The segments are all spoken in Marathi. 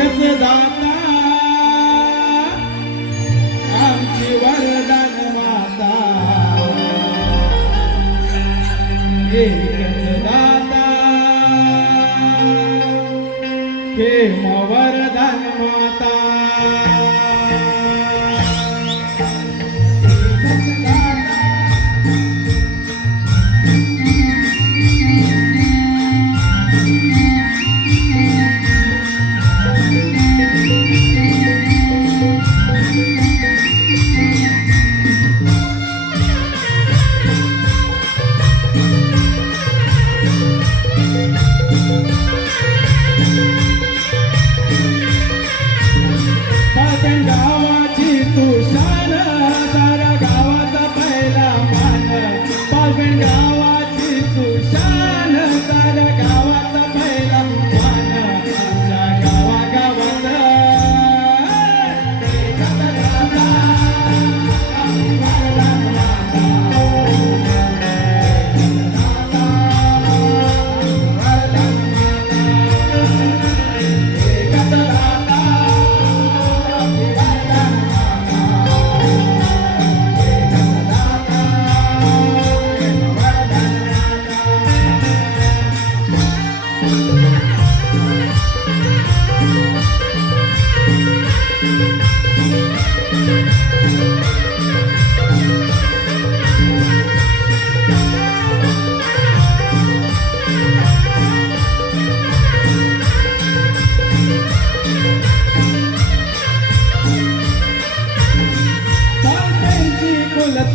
एकच दाता आमची वरदान माता. एकच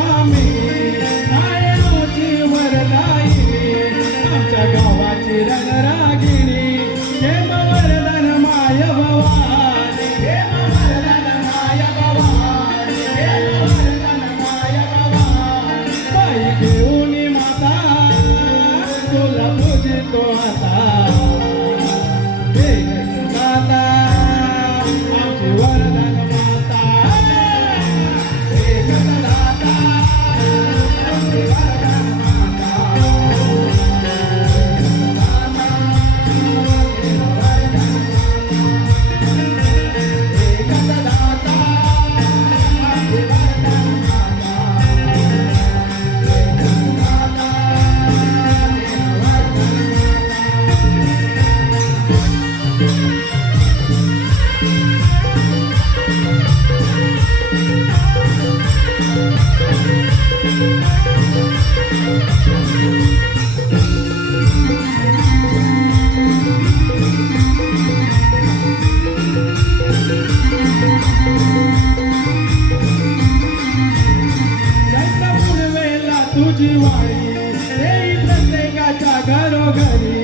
Amém. तुझी वाणी प्रत्येकाच्या घरोघरी.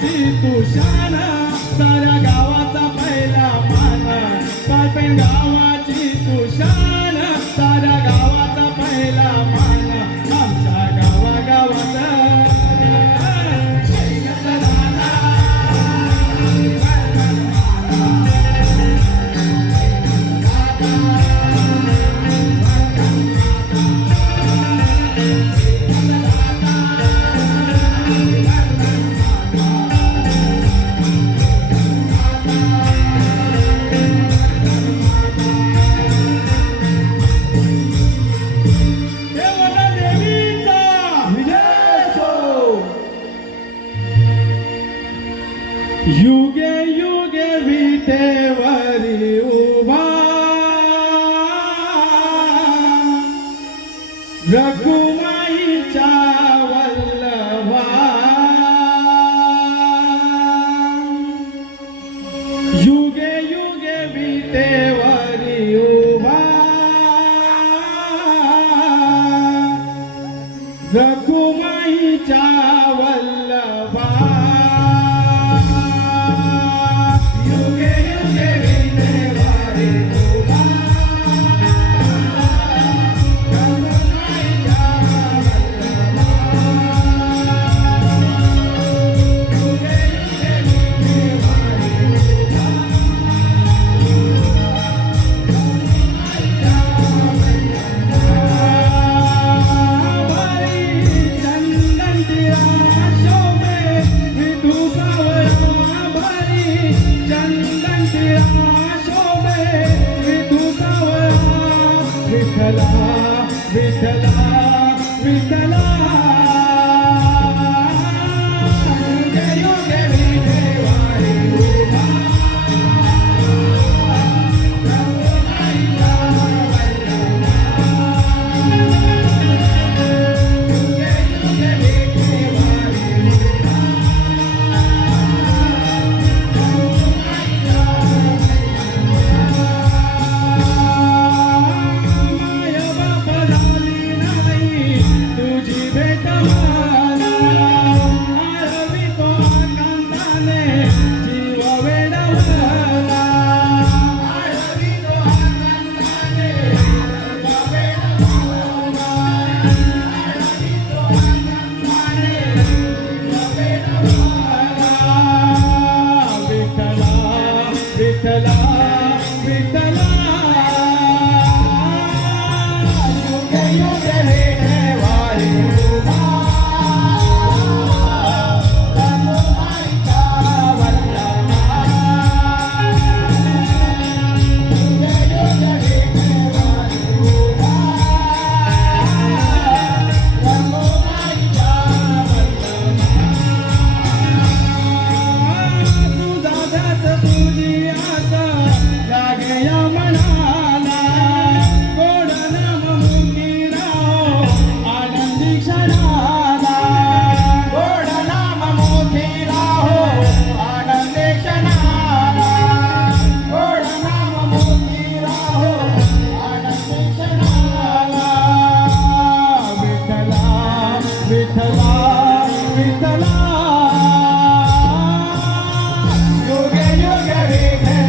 गावाची तुषाना साऱ्या गावाचा पहिला माना. काय गाव তোমায় চাওয়া विठला विठला विठला विठला युगे Yeah.